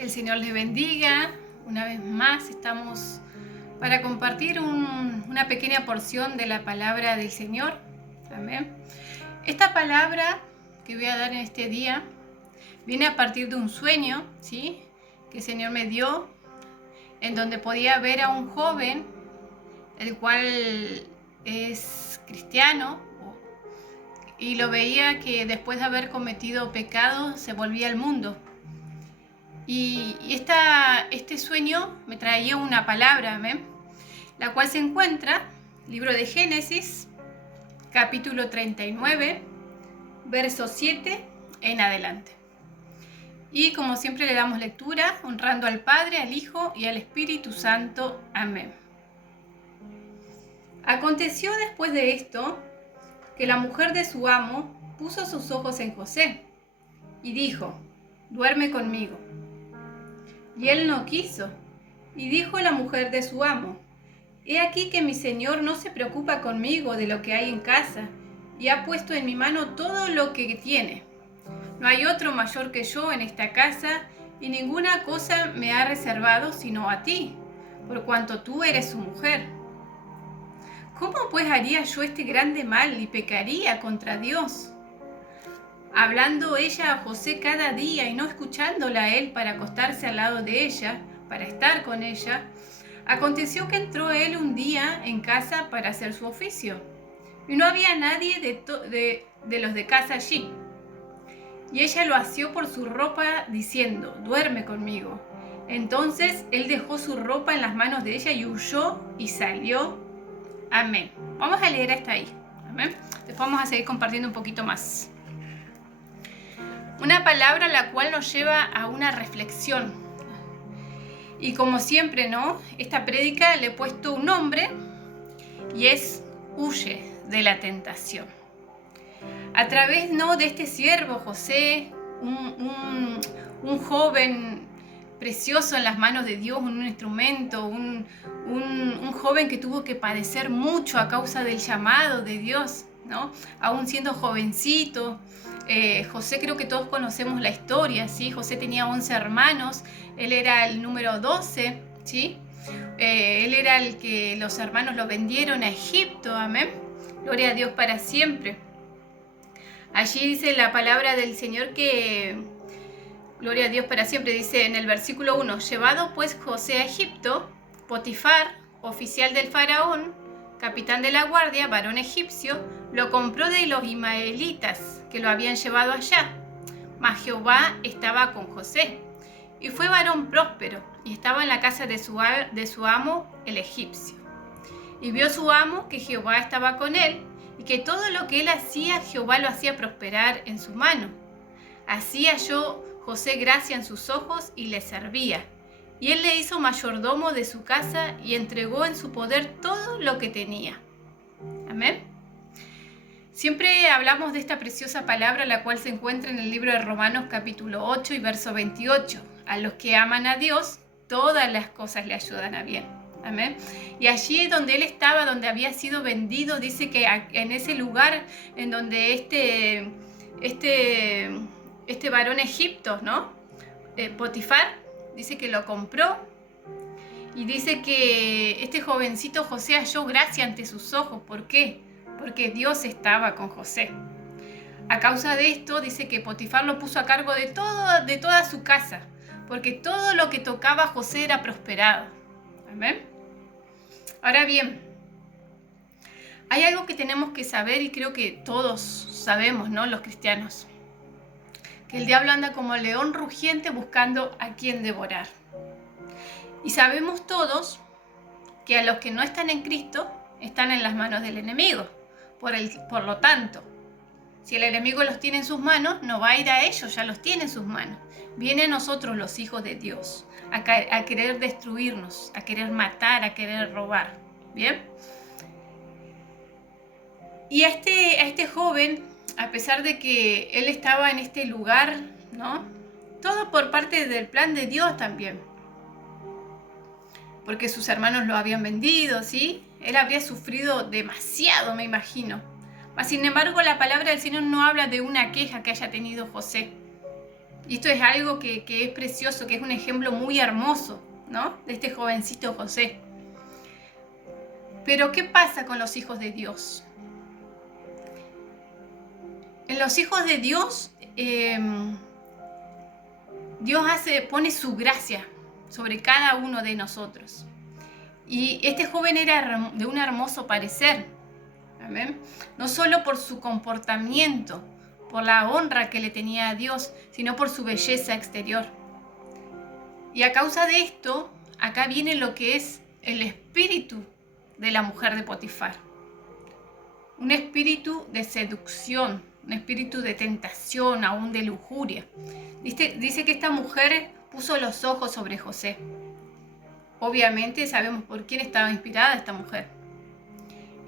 Que el Señor les bendiga. Una vez más estamos para compartir una pequeña porción de la palabra del Señor. Amén. Esta palabra que voy a dar en este día viene a partir de un sueño, ¿sí?, que el Señor me dio, en donde podía ver a un joven, el cual es cristiano, y lo veía que después de haber cometido pecado se volvía al mundo. Y este sueño me traía una palabra, ¿amén?, la cual se encuentra, libro de Génesis, capítulo 39, verso 7 en adelante. Y como siempre le damos lectura, honrando al Padre, al Hijo y al Espíritu Santo. Amén. Aconteció después de esto, que la mujer de su amo puso sus ojos en José, y dijo: duerme conmigo. Y él no quiso. Y dijo la mujer de su amo: he aquí que mi señor no se preocupa conmigo de lo que hay en casa, y ha puesto en mi mano todo lo que tiene. No hay otro mayor que yo en esta casa, y ninguna cosa me ha reservado sino a ti, por cuanto tú eres su mujer. ¿Cómo pues haría yo este grande mal y pecaría contra Dios? Hablando ella a José cada día y no escuchándola a él para acostarse al lado de ella, para estar con ella, aconteció que entró él un día en casa para hacer su oficio, y no había nadie de los de casa allí. Y ella lo asió por su ropa, diciendo: duerme conmigo. Entonces él dejó su ropa en las manos de ella y huyó y salió. Amén. Vamos a leer hasta ahí. Amén. Después vamos a seguir compartiendo un poquito más. Una palabra la cual nos lleva a una reflexión. Y como siempre, ¿no?, esta prédica le he puesto un nombre, y es: huye de la tentación. A través, ¿no?, de este siervo José, un joven precioso en las manos de Dios, un instrumento, un joven que tuvo que padecer mucho a causa del llamado de Dios, ¿no?, aún siendo jovencito. José, creo que todos conocemos la historia, ¿sí? José tenía 11 hermanos, él era el número 12, ¿sí? Él era el que los hermanos lo vendieron a Egipto, amén. Gloria a Dios para siempre. Allí dice la palabra del Señor que, gloria a Dios para siempre, dice en el versículo 1: llevado pues José a Egipto, Potifar, oficial del faraón, capitán de la guardia, varón egipcio, lo compró de los ismaelitas que lo habían llevado allá. Mas Jehová estaba con José, y fue varón próspero, y estaba en la casa de su amo el egipcio. Y vio su amo que Jehová estaba con él, y que todo lo que él hacía, Jehová lo hacía prosperar en su mano. Así halló José gracia en sus ojos, y le servía. Y él le hizo mayordomo de su casa, y entregó en su poder todo lo que tenía. Amén. Siempre hablamos de esta preciosa palabra, la cual se encuentra en el libro de Romanos capítulo 8 y verso 28. A los que aman a Dios, todas las cosas le ayudan a bien. Amén. Y allí donde él estaba, donde había sido vendido, dice que en ese lugar en donde este varón egipto, ¿no?, Potifar, dice que lo compró. Y dice que este jovencito José halló gracia ante sus ojos. ¿Por qué? Porque Dios estaba con José. A causa de esto, dice que Potifar lo puso a cargo de toda su casa, porque todo lo que tocaba José era prosperado. Amén. Ahora bien, hay algo que tenemos que saber, y creo que todos sabemos, ¿no?, los cristianos, que el diablo anda como león rugiente buscando a quien devorar. Y sabemos todos que a los que no están en Cristo están en las manos del enemigo. Por lo tanto, si el enemigo los tiene en sus manos, no va a ir a ellos, ya los tiene en sus manos. Viene a nosotros, los hijos de Dios, a querer destruirnos, a querer matar, a querer robar. ¿Bien? Y a este joven, a pesar de que él estaba en este lugar, ¿no?, todo por parte del plan de Dios también, porque sus hermanos lo habían vendido, ¿sí? Él habría sufrido demasiado, me imagino. Mas, sin embargo, la palabra del Señor no habla de una queja que haya tenido José. Y esto es algo que es precioso, que es un ejemplo muy hermoso, ¿no? De este jovencito José. Pero ¿qué pasa con los hijos de Dios? En los hijos de Dios, Dios pone su gracia sobre cada uno de nosotros. Y este joven era de un hermoso parecer, ¿amén? No solo por su comportamiento, por la honra que le tenía a Dios, sino por su belleza exterior. Y a causa de esto, acá viene lo que es el espíritu de la mujer de Potifar. Un espíritu de seducción, un espíritu de tentación, aún de lujuria. Dice que esta mujer puso los ojos sobre José. Obviamente sabemos por quién estaba inspirada esta mujer.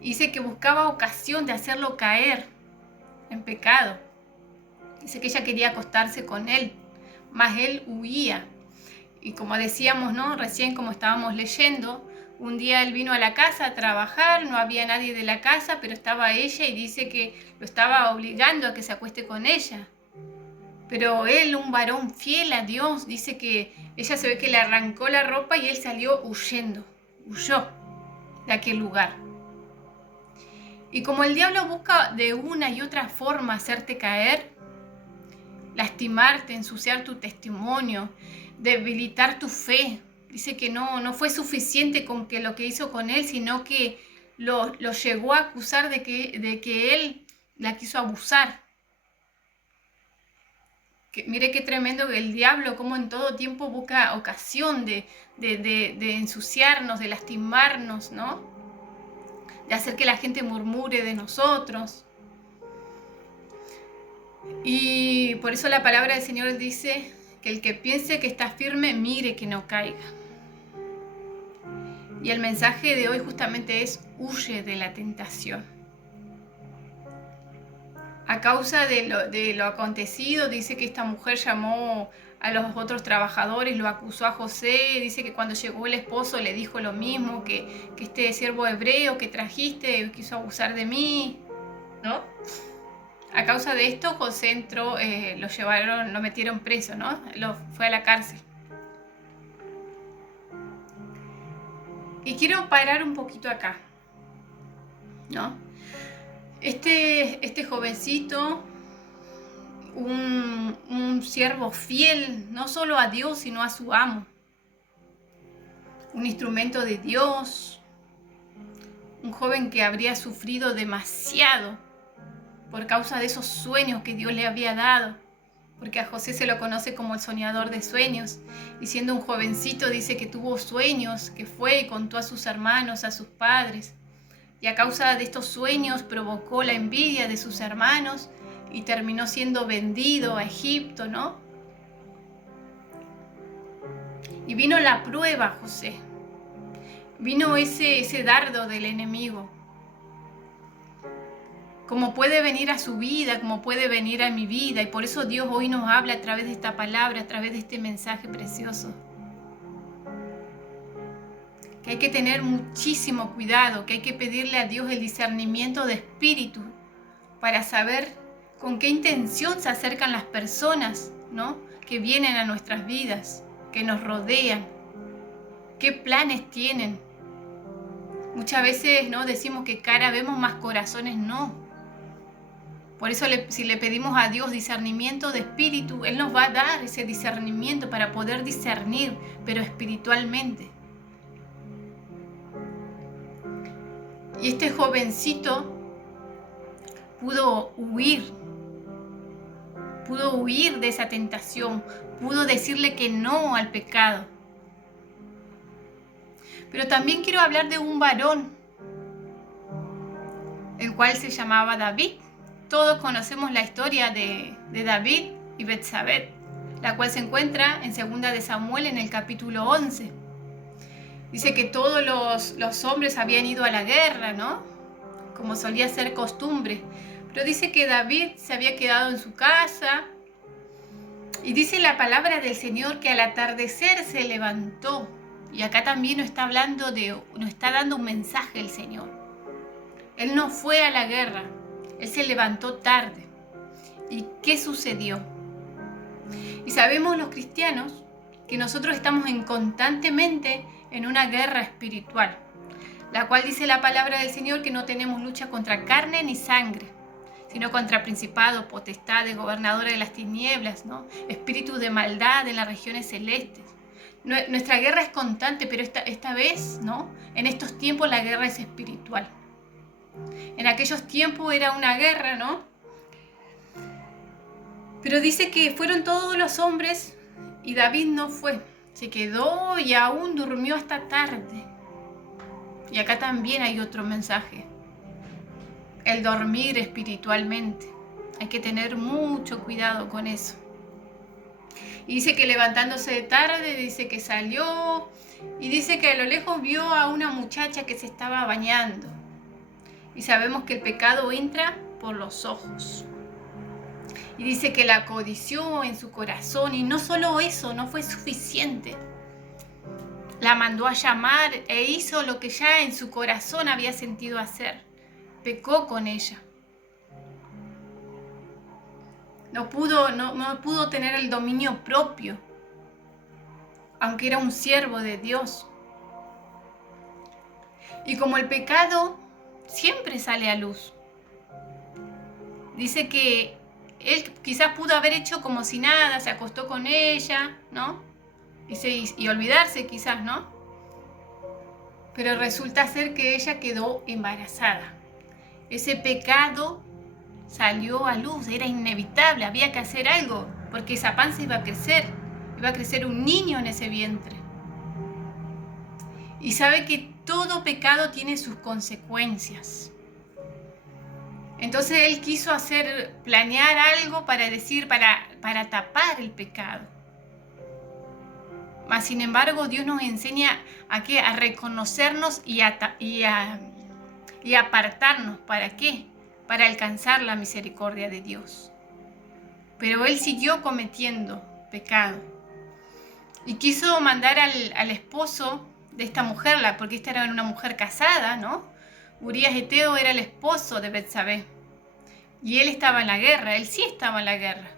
Dice que buscaba ocasión de hacerlo caer en pecado. Dice que ella quería acostarse con él, mas él huía. Y como decíamos, ¿no? Recién como estábamos leyendo, un día él vino a la casa a trabajar, no había nadie de la casa, pero estaba ella y dice que lo estaba obligando a que se acueste con ella. Pero él, un varón fiel a Dios, dice que ella se ve que le arrancó la ropa y él salió huyendo, huyó de aquel lugar. Y como el diablo busca de una y otra forma hacerte caer, lastimarte, ensuciar tu testimonio, debilitar tu fe, dice que no fue suficiente con que lo que hizo con él, sino que lo llegó a acusar de que él la quiso abusar. Mire qué tremendo el diablo, como en todo tiempo busca ocasión de ensuciarnos, de lastimarnos, ¿no? De hacer que la gente murmure de nosotros. Y por eso la palabra del Señor dice que el que piense que está firme, mire que no caiga. Y el mensaje de hoy justamente es: huye de la tentación. A causa de lo acontecido, dice que esta mujer llamó a los otros trabajadores, lo acusó a José, dice que cuando llegó el esposo le dijo lo mismo, que este siervo hebreo que trajiste quiso abusar de mí, ¿no? A causa de esto, José entró, lo metieron preso, ¿no? Fue a la cárcel. Y quiero parar un poquito acá, ¿no? Este jovencito, un siervo fiel, no solo a Dios, sino a su amo. Un instrumento de Dios, un joven que habría sufrido demasiado por causa de esos sueños que Dios le había dado, porque a José se lo conoce como el soñador de sueños, y siendo un jovencito dice que tuvo sueños, que fue y contó a sus hermanos, a sus padres, y a causa de estos sueños provocó la envidia de sus hermanos y terminó siendo vendido a Egipto, ¿no? Y vino la prueba, José, vino ese dardo del enemigo, como puede venir a su vida, como puede venir a mi vida. Y por eso Dios hoy nos habla a través de esta palabra, a través de este mensaje precioso. Que hay que tener muchísimo cuidado, que hay que pedirle a Dios el discernimiento de espíritu para saber con qué intención se acercan las personas, ¿no? Que vienen a nuestras vidas, que nos rodean, qué planes tienen. Muchas veces, ¿no? Decimos que cara vemos, más corazones no. Por eso si le pedimos a Dios discernimiento de espíritu, Él nos va a dar ese discernimiento para poder discernir, pero espiritualmente. Y este jovencito pudo huir de esa tentación, pudo decirle que no al pecado. Pero también quiero hablar de un varón, el cual se llamaba David. Todos conocemos la historia de David y Betsabé, la cual se encuentra en 2 de Samuel en el capítulo 11. Dice que todos los hombres habían ido a la guerra, ¿no? Como solía ser costumbre. Pero dice que David se había quedado en su casa. Y dice la palabra del Señor que al atardecer se levantó. Y acá también nos está dando un mensaje el Señor. Él no fue a la guerra. Él se levantó tarde. ¿Y qué sucedió? Y sabemos los cristianos que nosotros estamos constantemente en una guerra espiritual, la cual dice la palabra del Señor que no tenemos lucha contra carne ni sangre, sino contra principados, potestades, gobernadores de las tinieblas, ¿no? Espíritus de maldad en las regiones celestes. Nuestra guerra es constante, pero esta vez, ¿no? En estos tiempos la guerra es espiritual. En aquellos tiempos era una guerra, ¿no? Pero dice que fueron todos los hombres y David no fue. Se quedó y aún durmió hasta tarde. Y acá también hay otro mensaje. El dormir espiritualmente. Hay que tener mucho cuidado con eso. Y dice que levantándose de tarde, dice que salió y dice que a lo lejos vio a una muchacha que se estaba bañando. Y sabemos que el pecado entra por los ojos. Y dice que la codició en su corazón y no solo eso, no fue suficiente. La mandó a llamar e hizo lo que ya en su corazón había sentido hacer. Pecó con ella. No pudo tener el dominio propio, aunque era un siervo de Dios. Y como el pecado siempre sale a luz, dice que él quizás pudo haber hecho como si nada, se acostó con ella, ¿no? Y olvidarse quizás, ¿no? Pero resulta ser que ella quedó embarazada. Ese pecado salió a luz, era inevitable, había que hacer algo, porque esa panza iba a crecer un niño en ese vientre. Y sabe que todo pecado tiene sus consecuencias. Entonces él quiso planear algo para tapar el pecado. Mas sin embargo, Dios nos enseña a reconocernos y a apartarnos. ¿Para qué? Para alcanzar la misericordia de Dios. Pero él siguió cometiendo pecado. Y quiso mandar al esposo de esta mujer, porque esta era una mujer casada, ¿no? Urías Eteo era el esposo de Betsabé. Y él estaba en la guerra, él sí estaba en la guerra.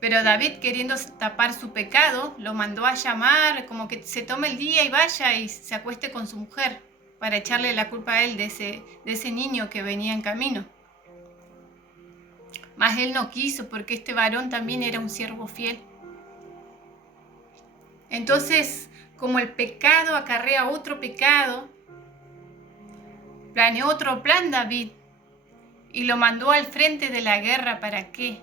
Pero David, queriendo tapar su pecado, lo mandó a llamar, como que se tome el día y vaya y se acueste con su mujer, para echarle la culpa a él de ese niño que venía en camino. Mas él no quiso, porque este varón también era un siervo fiel. Entonces, como el pecado acarrea otro pecado, planeó otro plan David y lo mandó al frente de la guerra. ¿Para qué?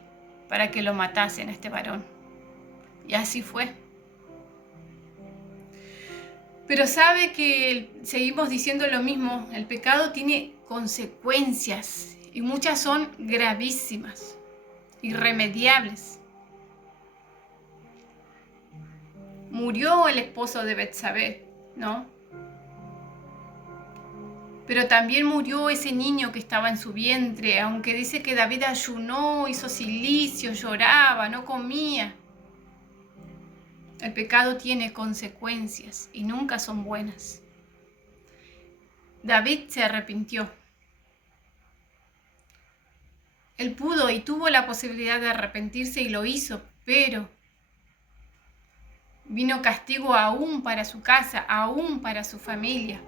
Para que lo matasen a este varón. Y así fue. Pero sabe que seguimos diciendo lo mismo, el pecado tiene consecuencias y muchas son gravísimas, irremediables. Murió el esposo de Betsabé, ¿no? Pero también murió ese niño que estaba en su vientre, aunque dice que David ayunó, hizo cilicio, lloraba, no comía. El pecado tiene consecuencias y nunca son buenas. David se arrepintió. Él pudo y tuvo la posibilidad de arrepentirse y lo hizo, pero vino castigo aún para su casa, aún para su familia.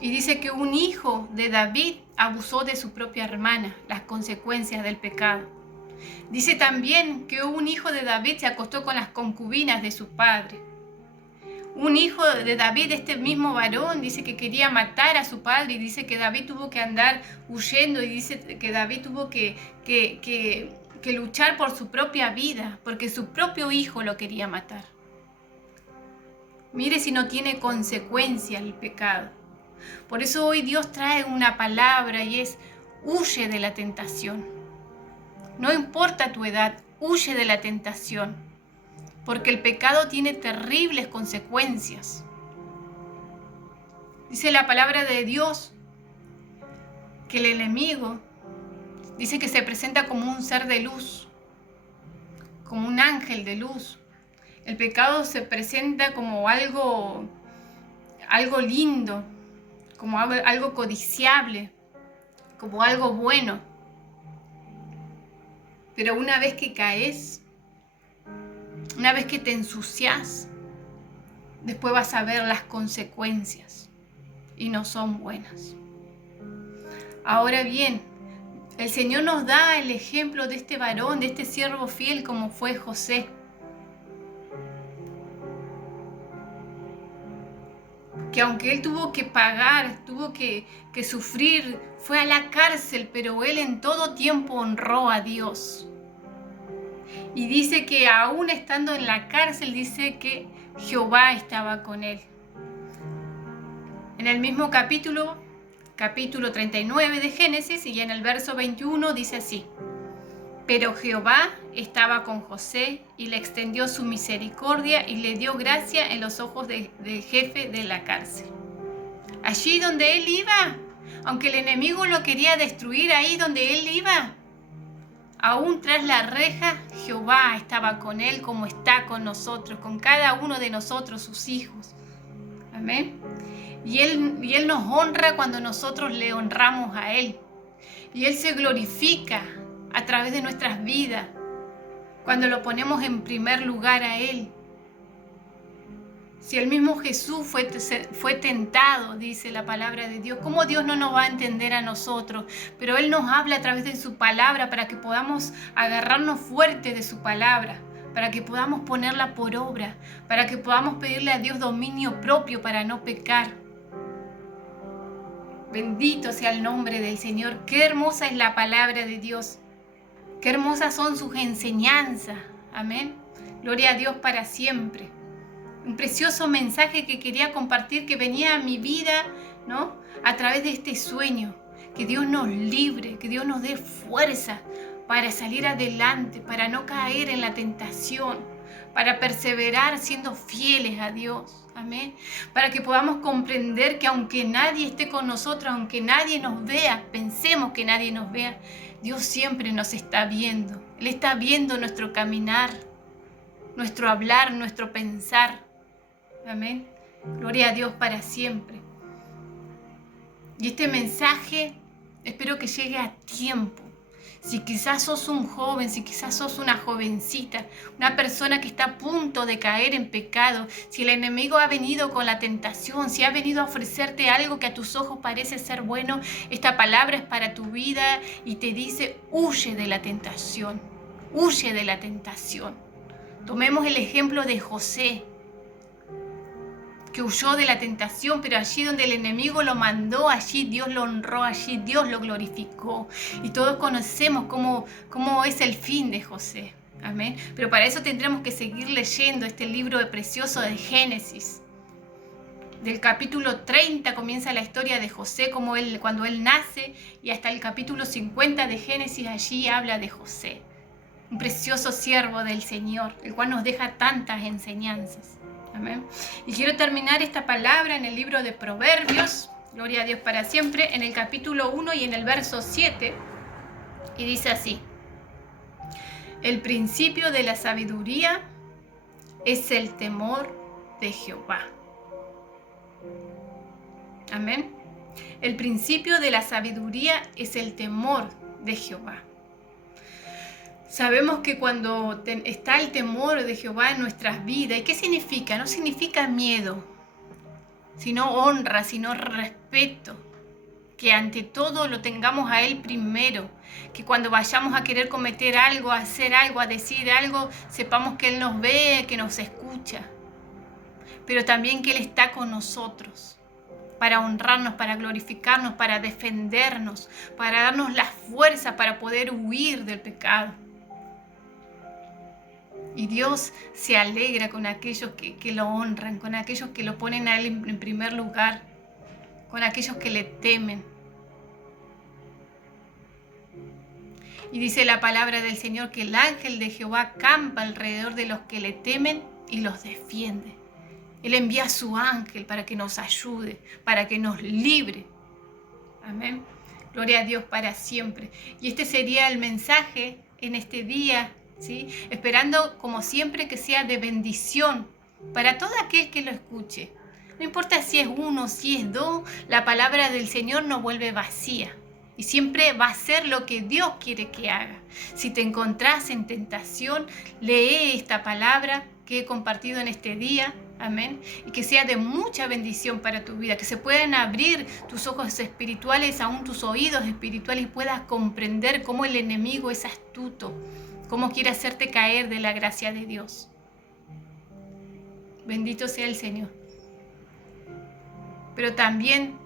Y dice que un hijo de David abusó de su propia hermana, las consecuencias del pecado. Dice también que un hijo de David se acostó con las concubinas de su padre. Un hijo de David, este mismo varón, dice que quería matar a su padre y dice que David tuvo que andar huyendo y dice que David tuvo que luchar por su propia vida porque su propio hijo lo quería matar. Mire si no tiene consecuencia el pecado. Por eso hoy Dios trae una palabra y es: huye de la tentación. No importa tu edad, huye de la tentación, porque el pecado tiene terribles consecuencias. Dice la palabra de Dios que el enemigo dice que se presenta como un ser de luz, como un ángel de luz. El pecado se presenta como algo lindo, como algo codiciable, como algo bueno. Pero una vez que caes, una vez que te ensucias, después vas a ver las consecuencias y no son buenas. Ahora bien, el Señor nos da el ejemplo de este varón, de este siervo fiel como fue José. Que aunque él tuvo que pagar, tuvo que sufrir, fue a la cárcel, pero él en todo tiempo honró a Dios. Y dice que aún estando en la cárcel, dice que Jehová estaba con él. En el mismo capítulo 39 de Génesis, y en el verso 21 dice así: pero Jehová estaba con José y le extendió su misericordia y le dio gracia en los ojos del jefe de la cárcel. Allí donde él iba, aunque el enemigo lo quería destruir, ahí donde él iba, aún tras la reja, Jehová estaba con él como está con nosotros, con cada uno de nosotros, sus hijos. Amén. Y él nos honra cuando nosotros le honramos a él. Y él se glorifica a través de nuestras vidas cuando lo ponemos en primer lugar a él. Si el mismo Jesús fue tentado, dice la palabra de Dios, ¿cómo Dios no nos va a entender a nosotros? Pero Él nos habla a través de su palabra para que podamos agarrarnos fuerte de su palabra, para que podamos ponerla por obra, para que podamos pedirle a Dios dominio propio para no pecar. Bendito sea el nombre del Señor. Qué hermosa es la palabra de Dios. Qué hermosas son sus enseñanzas. Amén. Gloria a Dios para siempre. Un precioso mensaje que quería compartir, que venía a mi vida, ¿no? A través de este sueño. Que Dios nos libre, que Dios nos dé fuerza para salir adelante, para no caer en la tentación, para perseverar siendo fieles a Dios. Amén. Para que podamos comprender que aunque nadie esté con nosotros, aunque nadie nos vea, pensemos que nadie nos vea, Dios siempre nos está viendo. Él está viendo nuestro caminar, nuestro hablar, nuestro pensar. Amén. Gloria a Dios para siempre. Y este mensaje espero que llegue a tiempo. Si quizás sos un joven, si quizás sos una jovencita, una persona que está a punto de caer en pecado, si el enemigo ha venido con la tentación, si ha venido a ofrecerte algo que a tus ojos parece ser bueno, esta palabra es para tu vida y te dice: huye de la tentación, huye de la tentación. Tomemos el ejemplo de José, que huyó de la tentación, pero allí donde el enemigo lo mandó, allí Dios lo honró, allí Dios lo glorificó. Y todos conocemos cómo es el fin de José. Amén. Pero para eso tendremos que seguir leyendo este libro precioso de Génesis. Del capítulo 30 comienza la historia de José, cuando él nace, y hasta el capítulo 50 de Génesis allí habla de José. Un precioso siervo del Señor, el cual nos deja tantas enseñanzas. Amén. Y quiero terminar esta palabra en el libro de Proverbios, gloria a Dios para siempre, en el capítulo 1 y en el verso 7, y dice así: el principio de la sabiduría es el temor de Jehová. Amén. El principio de la sabiduría es el temor de Jehová. Sabemos que cuando está el temor de Jehová en nuestras vidas, ¿y qué significa? No significa miedo, sino honra, sino respeto. Que ante todo lo tengamos a Él primero. Que cuando vayamos a querer cometer algo, a hacer algo, a decir algo, sepamos que Él nos ve, que nos escucha. Pero también que Él está con nosotros para honrarnos, para glorificarnos, para defendernos, para darnos la fuerza para poder huir del pecado. Y Dios se alegra con aquellos que lo honran, con aquellos que lo ponen a Él en primer lugar, con aquellos que le temen. Y dice la palabra del Señor que el ángel de Jehová campa alrededor de los que le temen y los defiende. Él envía a su ángel para que nos ayude, para que nos libre. Amén. Gloria a Dios para siempre. Y este sería el mensaje en este día, ¿sí? Esperando como siempre que sea de bendición para todo aquel que lo escuche. No importa si es uno, si es dos, la palabra del Señor no vuelve vacía. Y siempre va a hacer lo que Dios quiere que haga. Si te encontrás en tentación, lee esta palabra que he compartido en este día. Amén. Y que sea de mucha bendición para tu vida. Que se puedan abrir tus ojos espirituales, aún tus oídos espirituales, y puedas comprender cómo el enemigo es astuto. Cómo quiere hacerte caer de la gracia de Dios. Bendito sea el Señor. Pero también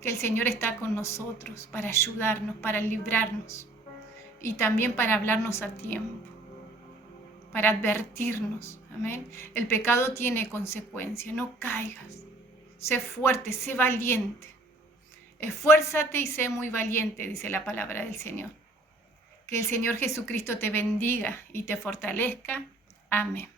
que el Señor está con nosotros para ayudarnos, para librarnos y también para hablarnos a tiempo, para advertirnos. Amén. El pecado tiene consecuencias, no caigas. Sé fuerte, sé valiente. Esfuérzate y sé muy valiente, dice la palabra del Señor. Que el Señor Jesucristo te bendiga y te fortalezca. Amén.